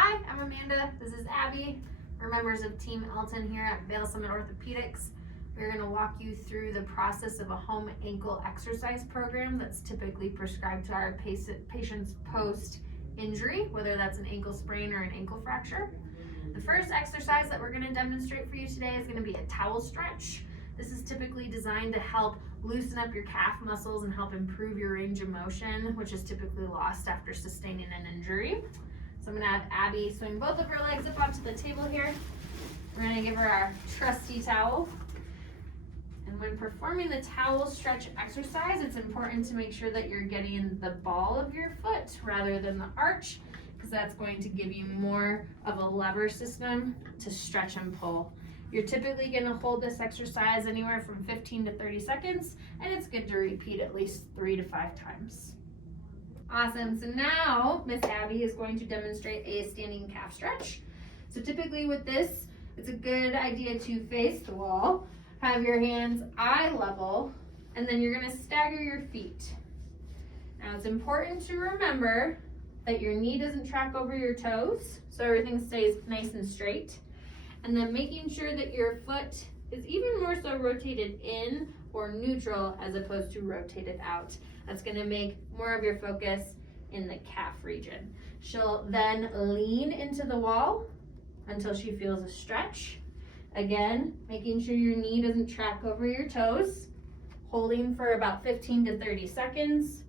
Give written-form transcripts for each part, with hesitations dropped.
Hi, I'm Amanda. This is Abby. We're members of Team Elton here at Vail Summit Orthopedics. We're going to walk you through the process of a home ankle exercise program that's typically prescribed to our patients post-injury, whether that's an ankle sprain or an ankle fracture. The first exercise that we're going to demonstrate for you today is going to be a towel stretch. This is typically designed to help loosen up your calf muscles and help improve your range of motion, which is typically lost after sustaining an injury. So I'm going to have Abby swing both of her legs up onto the table here. We're going to give her our trusty towel. And when performing the towel stretch exercise, it's important to make sure that you're getting the ball of your foot rather than the arch, because that's going to give you more of a lever system to stretch and pull. You're typically going to hold this exercise anywhere from 15 to 30 seconds, and it's good to repeat at least 3 to 5 times. Awesome. So now Miss Abby is going to demonstrate a standing calf stretch. So typically with this, it's a good idea to face the wall, have your hands eye level, and then you're going to stagger your feet. Now it's important to remember that your knee doesn't track over your toes, so everything stays nice and straight. And then making sure that your foot is even more so rotated in or neutral as opposed to rotated out. That's going to make more of your focus in the calf region. She'll then lean into the wall until she feels a stretch. Again, making sure your knee doesn't track over your toes, holding for about 15 to 30 seconds,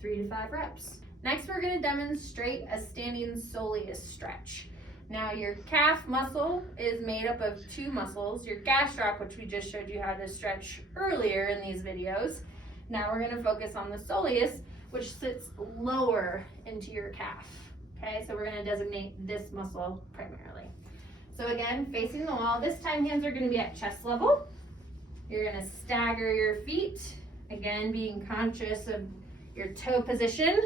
3 to 5 reps. Next, we're going to demonstrate a standing soleus stretch. Now your calf muscle is made up of 2 muscles, your gastroc, which we just showed you how to stretch earlier in these videos. Now we're going to focus on the soleus, which sits lower into your calf. Okay, so we're going to designate this muscle primarily. So again, facing the wall, this time hands are going to be at chest level. You're going to stagger your feet, again being conscious of your toe position.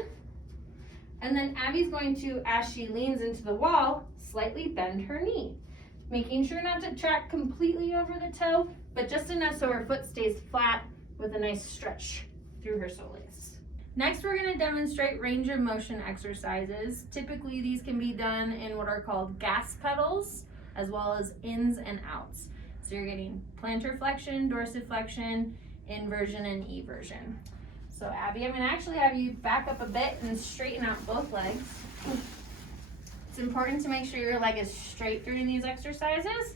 And then Abby's going to, as she leans into the wall, slightly bend her knee, making sure not to track completely over the toe, but just enough so her foot stays flat with a nice stretch through her soleus. Next, we're going to demonstrate range of motion exercises. Typically, these can be done in what are called gas pedals, as well as ins and outs. So you're getting plantar flexion, dorsiflexion, inversion, and eversion. So Abby, I'm going to actually have you back up a bit and straighten out both legs. It's important to make sure your leg is straight during these exercises,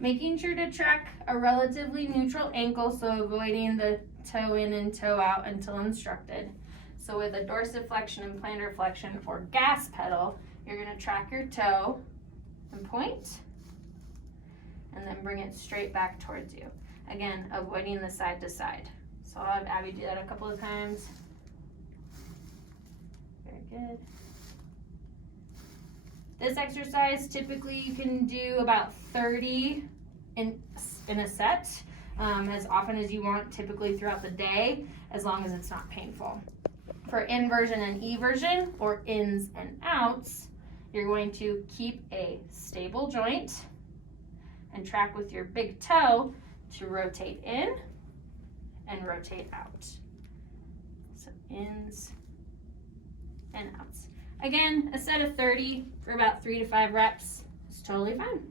making sure to track a relatively neutral ankle, so avoiding the toe in and toe out until instructed. So with a dorsiflexion and plantar flexion or gas pedal, you're going to track your toe and point, and then bring it straight back towards you. Again, avoiding the side to side. So I'll have Abby do that a couple of times. Very good. This exercise, typically you can do about 30 in a set, as often as you want, typically throughout the day, as long as it's not painful. For inversion and eversion, or ins and outs, you're going to keep a stable joint and track with your big toe to rotate in and rotate out. So ins and outs. Again, a set of 30 for about 3 to 5 reps is totally fine.